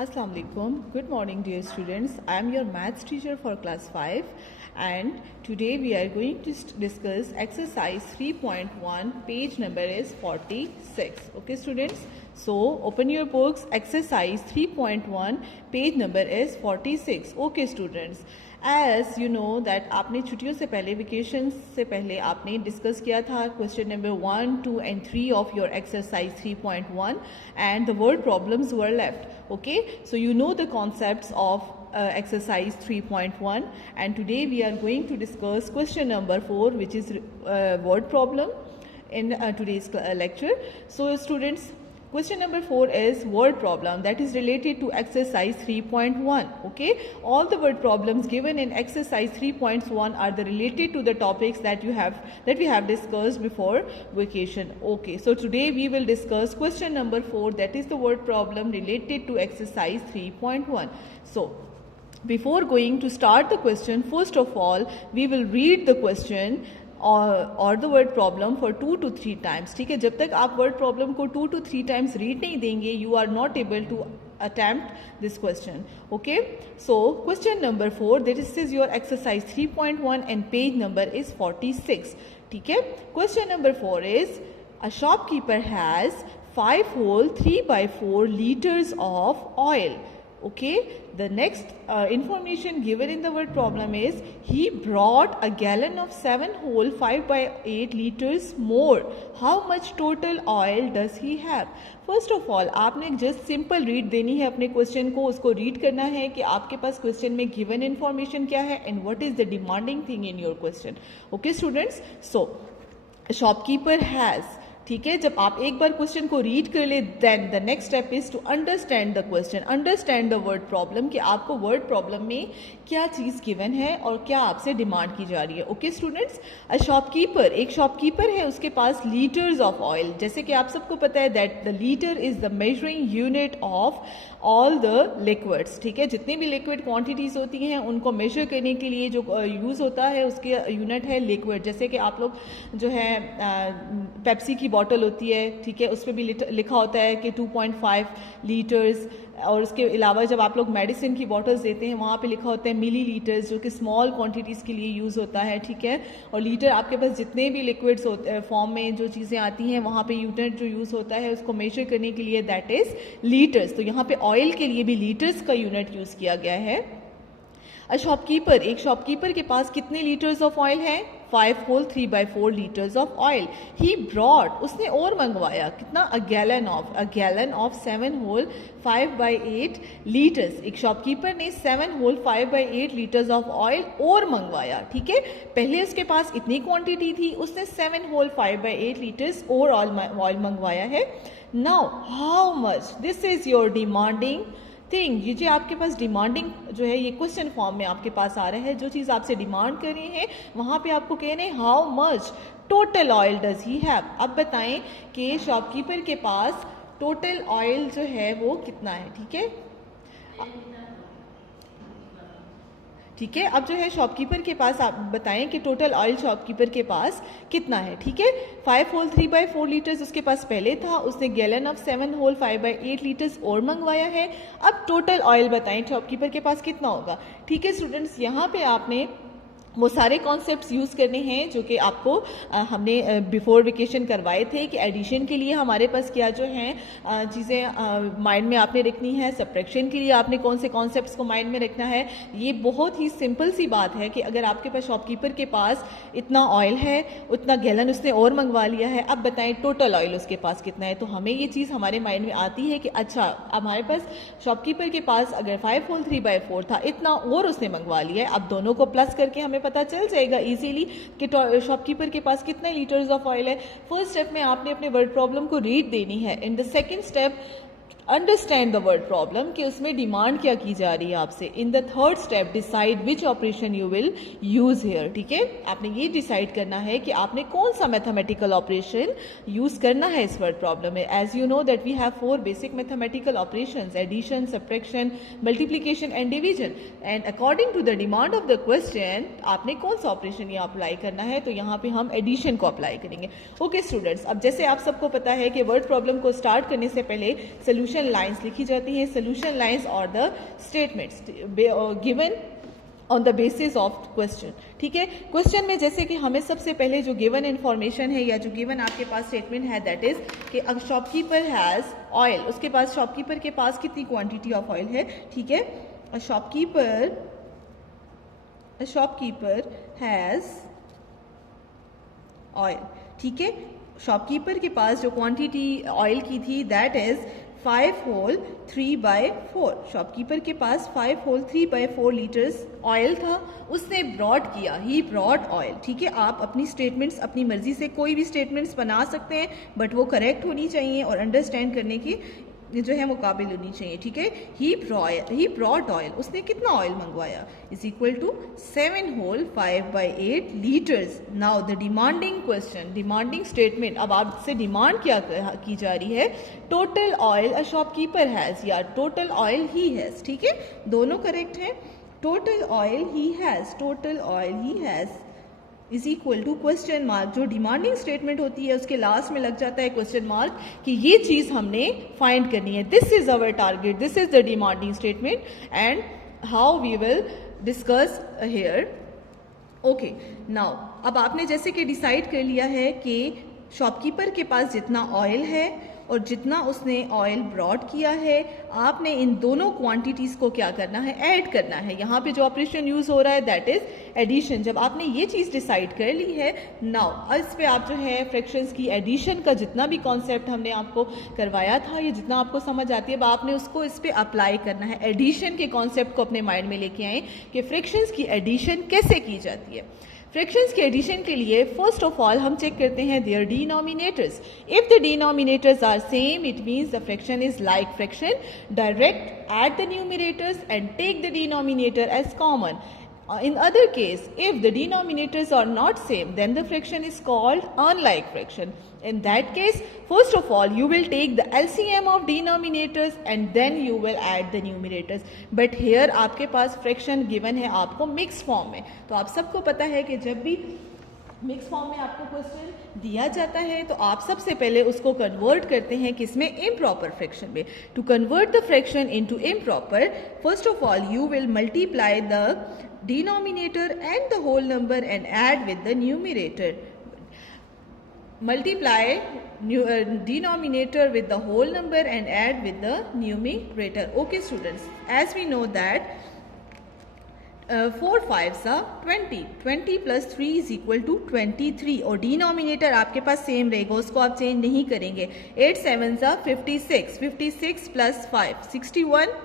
Assalamu alaikum. Good morning, dear students. I am your maths teacher for class 5, and today we are going to discuss exercise 3.1. Page number is 46. Okay, students. So open your books. Exercise 3.1. Page number is 46. Okay, students. As you know that आपने छुट्टियों से पहले vacation से पहले आपने discuss किया था question number 1, 2 and 3 of your exercise 3.1 and the word problems were left. Okay, so you know the concepts of exercise 3.1 and today we are going to discuss question number 4, which is word problem in today's lecture. So students, question number 4 is word problem that is related to exercise 3.1. Okay, all the word problems given in exercise 3.1 are the related to the topics that we have discussed before vacation. Okay, so today we will discuss question number 4, that is the word problem related to exercise 3.1. So before going to start the question, first of all we will read the question और the word problem for 2 to 3 times. ठीक है, जब तक आप word problem को 2 to 3 times read नहीं देंगे you are not able to attempt this question. Okay, so question number 4, this is your exercise 3.1 and page number is 46. ठीक है, question number 4 is a shopkeeper has 5 whole 3/4 liters of oil. Okay, the next information given in the word problem is he brought a gallon of 7 whole 5/8 liters more. How much total oil does he have? First of all आपने just simple read देनी है अपने question को, उसको read करना है कि आपके पास क्वेश्चन में गिवन इन्फॉर्मेशन क्या है and what is the demanding thing in your question. Okay students, so shopkeeper has, ठीक है, जब आप एक बार क्वेश्चन को रीड कर ले then the next step is to understand the question, understand the word problem कि आपको वर्ड प्रॉब्लम में क्या चीज गिवन है और क्या आपसे डिमांड की जा रही है. ओके स्टूडेंट्स, अ शॉपकीपर, एक शॉपकीपर है, उसके पास लीटर्स ऑफ ऑयल, जैसे कि आप सबको पता है that the litre is the measuring unit of all the liquids. ठीक है, जितनी भी लिक्विड क्वांटिटीज होती हैं उनको मेजर करने के लिए जो यूज होता है उसके यूनिट है लिक्विड. जैसे कि आप लोग जो है पेप्सी की बॉटल होती है, ठीक है, उस पर भी लिखा होता है कि 2.5 लीटर्स, और उसके अलावा जब आप लोग मेडिसिन की बॉटल्स देते हैं वहाँ पे लिखा होता है मिली लीटर्स, जो कि स्मॉल क्वांटिटीज़ के लिए यूज़ होता है. ठीक है, और लीटर आपके पास जितने भी लिक्विड्स फॉर्म में जो चीज़ें आती हैं वहाँ पे यूनिट जो यूज़ होता है उसको मेजर करने के लिए दैट इज़ लीटर्स. तो यहाँ पे ऑयल के लिए भी लीटर्स का यूनिट यूज़ किया गया है. अ शॉपकीपर, एक शॉपकीपर के पास कितने लीटर्स ऑफ ऑयल है? 5 whole 3/4 liters of oil. He brought, उसने और मंगवाया कितना? a gallon of 7 whole 5/8 liters. एक शॉपकीपर ने 7 whole 5/8 liters of oil और मंगवाया. ठीक है, पहले उसके पास इतनी क्वांटिटी थी, उसने 7 whole 5/8 liters और ऑयल मंगवाया है. Now how much? This is your demanding thing. ये जो आपके पास डिमांडिंग जो है ये क्वेश्चन फॉर्म में आपके पास आ रहा है, जो चीज़ आपसे डिमांड कर रहे हैं वहाँ पे आपको कह रहे हैं how much total oil does he have. अब बताएं कि शॉपकीपर के पास टोटल ऑयल जो है वो कितना है. ठीक है, ठीक है, अब जो है शॉपकीपर के पास आप बताएं कि टोटल ऑयल शॉपकीपर के पास कितना है. ठीक है, 5 whole 3/4 लीटर्स उसके पास पहले था, उसने गैलन ऑफ 7 whole 5/8 लीटर्स और मंगवाया है. अब टोटल ऑयल बताएं शॉपकीपर के पास कितना होगा. ठीक है स्टूडेंट्स, यहाँ पे आपने वो सारे कॉन्सेप्ट्स यूज़ करने हैं जो कि आपको हमने बिफोर वेकेशन करवाए थे कि एडिशन के लिए हमारे पास क्या जो हैं चीज़ें माइंड में आपने रखनी है, सब्ट्रैक्शन के लिए आपने कौन से कॉन्सेप्ट्स को माइंड में रखना है. ये बहुत ही सिंपल सी बात है कि अगर आपके पास शॉपकीपर के पास इतना ऑयल है, उतना गैलन उसने और मंगवा लिया है, अब बताएं टोटल ऑयल उसके पास कितना है. तो हमें ये चीज़ हमारे माइंड में आती है कि अच्छा हमारे पास शॉपकीपर के पास अगर 5 whole 3/4 था, इतना और उसने मंगवा लिया है. अब दोनों को प्लस करके हमें पता चल जाएगा इजीली कि शॉपकीपर के पास कितने लीटर्स ऑफ ऑयल है. फर्स्ट स्टेप में आपने अपने वर्ड प्रॉब्लम को रीड देनी है. In the second step understand the word problem कि उसमें डिमांड क्या की जा रही है आपसे. In the third step decide which operation you will use hair. ठीक है, आपने ये डिसाइड करना है कि आपने कौन सा मैथमेटिकल ऑपरेशन यूज करना है इस वर्ड प्रॉब्लम में. As you know that we have 4 basic mathematical operations, addition, subtraction, multiplication and division, and according to the demand of the question आपने कौन सा ऑपरेशन ये अप्लाई करना है. तो यहाँ पे हम एडिशन को अप्लाई करेंगे. ओके स्टूडेंट्स, अब जैसे आप सबको पता है कि वर्ड प्रॉब्लम को स्टार्ट करने से पहले सोल्यूशन सोल्यूशन लाइन्स लिखी जाती हैं. सोल्यूशन लाइन्स और the statements given on the basis of question. ठीक है, क्वेश्चन में जैसे कि हमें सबसे पहले जो गिवन इन्फॉर्मेशन है या जो गिवन आपके पास स्टेटमेंट है दैट इज कि अ शॉपकीपर हैज़ ऑयल, उसके पास शॉपकीपर के पास कितनी क्वांटिटी ऑफ ऑयल है. ठीक है, अ शॉपकीपर हैज़ ऑयल. ठीक है, शॉपकीपर के पास जो क्वांटिटी ऑयल की थी दैट इज 5 होल 3/4. शॉपकीपर के पास 5 होल 3/4 लीटर्स ऑयल था, उसने ब्रॉड किया, ही ब्रॉड ऑयल. ठीक है, आप अपनी स्टेटमेंट्स अपनी मर्जी से कोई भी स्टेटमेंट्स बना सकते हैं बट वो करेक्ट होनी चाहिए और अंडरस्टैंड करने की जो है वो काबिल होनी चाहिए. ठीक है, ही ब्रॉड ऑयल, उसने कितना ऑयल मंगवाया, is equal to 7 whole 5/8 litres. Now the demanding question, demanding statement, अब आपसे डिमांड क्या की जा रही है, total oil a shopkeeper has या टोटल ऑयल ही हैज़. ठीक है, दोनों करेक्ट हैं. टोटल ऑयल ही has is equal to question mark. जो डिमांडिंग स्टेटमेंट होती है उसके लास्ट में लग जाता है क्वेश्चन मार्क कि ये चीज हमने फाइंड करनी है. This is our target, this is the demanding statement and how we will discuss here. Okay, now अब आपने जैसे कि डिसाइड कर लिया है कि शॉपकीपर के पास जितना ऑयल है और जितना उसने ऑयल ब्रॉड किया है, आपने इन दोनों क्वांटिटीज़ को क्या करना है, ऐड करना है. यहाँ पे जो ऑपरेशन यूज़ हो रहा है दैट इज एडिशन. जब आपने ये चीज़ डिसाइड कर ली है, नाउ इस पे आप जो है फ्रैक्शंस की एडिशन का जितना भी कॉन्सेप्ट हमने आपको करवाया था, ये जितना आपको समझ आती है, अब आपने उसको इस पर अप्लाई करना है. एडिशन के कॉन्सेप्ट को अपने माइंड में लेके आए कि फ्रैक्शंस की एडिशन कैसे की जाती है. फ्रैक्शंस के एडिशन के लिए फर्स्ट ऑफ ऑल हम चेक करते हैं their denominators. If the denominators are same it means the fraction is like fraction. Direct add the numerators and take the denominator as common. In other case, if the denominators are not same, then the fraction is called unlike fraction. In that case, first of all, you will take the LCM of denominators and then you will add the numerators. But here आपके पास fraction given है आपको mixed form में. तो आप सबको पता है कि जब भी मिक्स फॉर्म में आपको क्वेश्चन दिया जाता है तो आप सबसे पहले उसको कन्वर्ट करते हैं किसमें, इम्प्रॉपर फ्रैक्शन में. To convert the fraction into improper, first of all you will multiply the denominator and the whole number and add with the numerator. Multiply denominator with the whole number and add with the numerator. Okay students, as we know that 4 5s are 20. 20 plus 3 is equal to 23. और denominator आपके पास same रहेगा, उसको आप change नहीं करेंगे. 8 7s are 56. 56 plus 5 61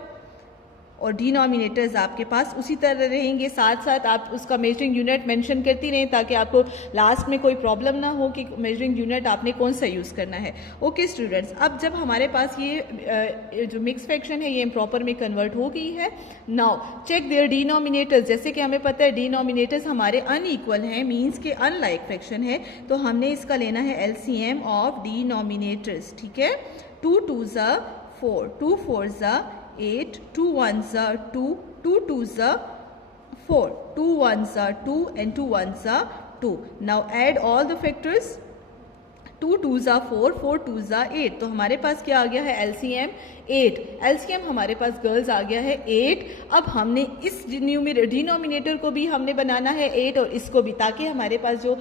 और denominators आपके पास उसी तरह रहेंगे. साथ साथ आप उसका मेजरिंग यूनिट मेंशन करती रहें ताकि आपको लास्ट में कोई प्रॉब्लम ना हो कि मेजरिंग यूनिट आपने कौन सा यूज़ करना है. ओके स्टूडेंट्स, अब जब हमारे पास ये जो मिक्स फ्रैक्शन है ये इम्प्रॉपर में कन्वर्ट हो गई है. Now check their denominators. जैसे कि हमें पता है डिनोमिनेटर्स हमारे अनइक्वल हैं, मीन्स के अनलाइक फ्रैक्शन है, तो हमने इसका लेना है LCM ऑफ डिनोमिनेटर्स. ठीक है, 2 2s are 4, 2 4s are 8, 2 1s are 2, 2 2s are 4, 2 1s are 2 and 2 1s are 2. Now add all the factors. 2 2s are 4, 4 2s are 8. तो हमारे पास क्या आ गया है, LCM 8. LCM हमारे पास गर्ल्स आ गया है 8. अब हमने इस डिनोमिनेटर को भी हमने बनाना है 8 और इसको भी, ताकि हमारे पास जो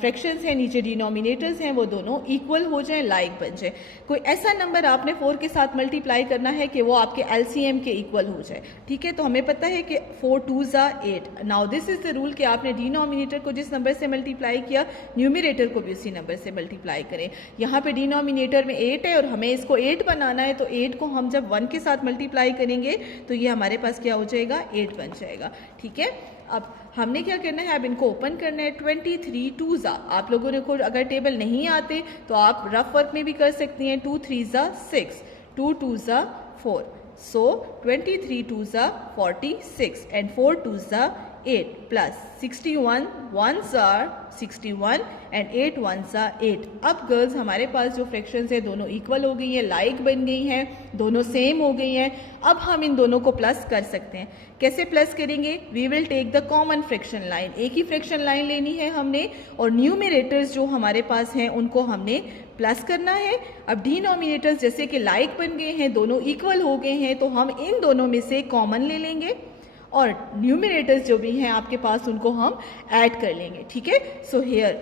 फ्रैक्शंस हैं नीचे डिनोमिनेटर्स हैं वो दोनों इक्वल हो जाएं, लाइक बन जाए. कोई ऐसा नंबर आपने 4 के साथ मल्टीप्लाई करना है कि वो आपके LCM के इक्वल हो जाए. ठीक है, तो हमें पता है कि 4 2s are 8. Now this is the rule कि आपने डिनोमिनेटर को जिस नंबर से मल्टीप्लाई किया न्यूमिनेटर को भी उसी नंबर से मल्टीप्लाई करें. यहाँ पे डिनोमिनेटर में 8 है और हमें इसको 8 बनाना है, तो 8 को हम जब 1 के साथ मल्टीप्लाई करेंगे तो ये हमारे पास क्या हो जाएगा, 8 बन जाएगा. ठीक है, अब हमने क्या करना है, अब इनको ओपन करना है. 23 2s are, आप लोगों ने को अगर टेबल नहीं आते तो आप रफ वर्क में भी कर सकती हैं. 2 3s are 6, 2 2s are 4. So 23 2s are 46 and 4 2s are 8 plus 61 ones are 61 and 8 ones are 8। अब गर्ल्स हमारे पास जो फ्रैक्शंस है दोनों इक्वल हो गई हैं, लाइक बन गई हैं, दोनों सेम हो गई हैं। अब हम इन दोनों को प्लस कर सकते हैं। कैसे प्लस करेंगे? We will take the common fraction line, एक ही फ्रैक्शन लाइन लेनी है हमने, और न्यूमरेटर्स जो हमारे पास हैं उनको हमने प्लस करना है। अब डिनोमिनेटर्स जैसे कि लाइक बन गए हैं, दोनों इक्वल हो गए हैं, तो हम इन दोनों में से कॉमन ले लेंगे और न्यूमरेटर्स जो भी हैं आपके पास उनको हम ऐड कर लेंगे। ठीक है, so here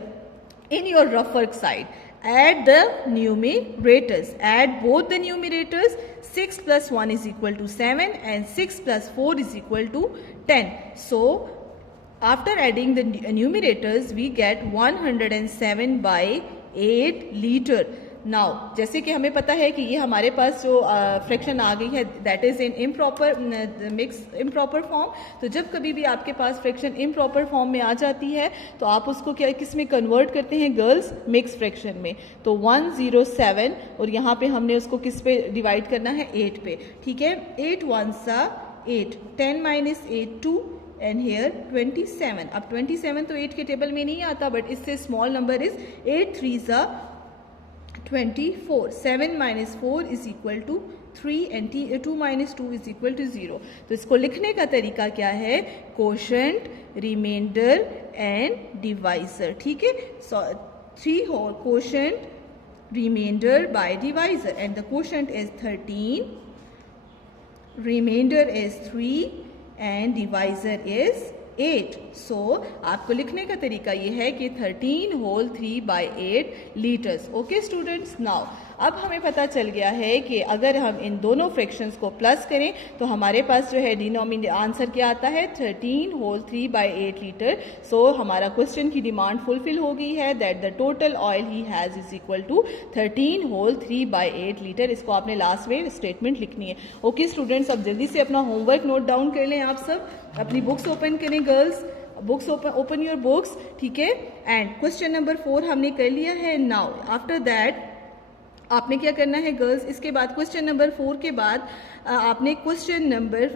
in your rough work side add the numerators, add both the numerators। 6 plus 1 is equal to 7 and 6 plus 4 is equal to 10। So after adding the numerators we get 107 by 8 liter। Now जैसे कि हमें पता है कि ये हमारे पास जो fraction आ गई है that is in improper mix improper form. तो जब कभी भी आपके पास फ्रैक्शन इम्प्रॉपर फॉर्म में आ जाती है तो आप उसको क्या किस में कन्वर्ट करते हैं गर्ल्स? मिक्स फ्रैक्शन में। तो 107 और यहाँ पे हमने उसको किस पे डिवाइड करना है? 8 पे। ठीक है, 8 ones are 8, 10 minus 8 2 and here 27। अब 27 तो 8 के टेबल में नहीं आता, बट इससे small number is 8 3s are 24। 7 minus 4 is equal to 3 and 2 minus 2 is equal to 0। तो इसको लिखने का तरीका क्या है? Quotient, remainder and divisor. ठीक है, so 3 whole quotient, remainder by divisor, and the quotient is 13, remainder is 3 and divisor is 8। So आपको लिखने का तरीका ये है कि 13 whole 3 by 8 litres. Okay students, now अब हमें पता चल गया है कि अगर हम इन दोनों फ्रैक्शंस को प्लस करें तो हमारे पास जो है डिनोमिनेटर आंसर क्या आता है? 13 होल 3 बाई 8 लीटर। सो हमारा क्वेश्चन की डिमांड फुलफिल हो गई है दैट द टोटल ऑयल ही has is equal to 13 whole 3 by 8 litre. इसको आपने लास्ट में स्टेटमेंट लिखनी है। ओके स्टूडेंट्स, अब जल्दी से अपना होमवर्क नोट डाउन कर लें। आप सब अपनी बुक्स ओपन करें girls, books open your books. ठीक है, एंड क्वेश्चन नंबर 4 हमने कर लिया है। नाउ आफ्टर दैट आपने क्या करना है गर्ल्स? इसके बाद क्वेश्चन नंबर 4 के बाद आपने क्वेश्चन नंबर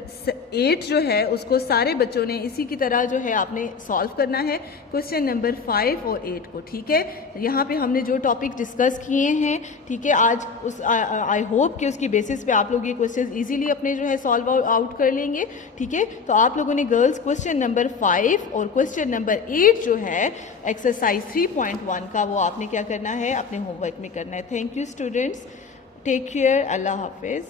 8 जो है उसको सारे बच्चों ने इसी की तरह जो है आपने सॉल्व करना है, क्वेश्चन नंबर 5 और 8 को। ठीक है, यहाँ पे हमने जो टॉपिक डिस्कस किए हैं, ठीक है, आज उस आई होप कि उसकी बेसिस पे आप लोग ये क्वेश्चन इजीली अपने जो है सॉल्व आउट कर लेंगे। ठीक है, तो आप लोगों ने गर्ल्स क्वेश्चन नंबर 5 और क्वेश्चन नंबर 8 जो है एक्सरसाइज 3.1 का, वो आपने क्या करना है? अपने होमवर्क में करना है। Thank you students, take care, अल्लाह हाफिज।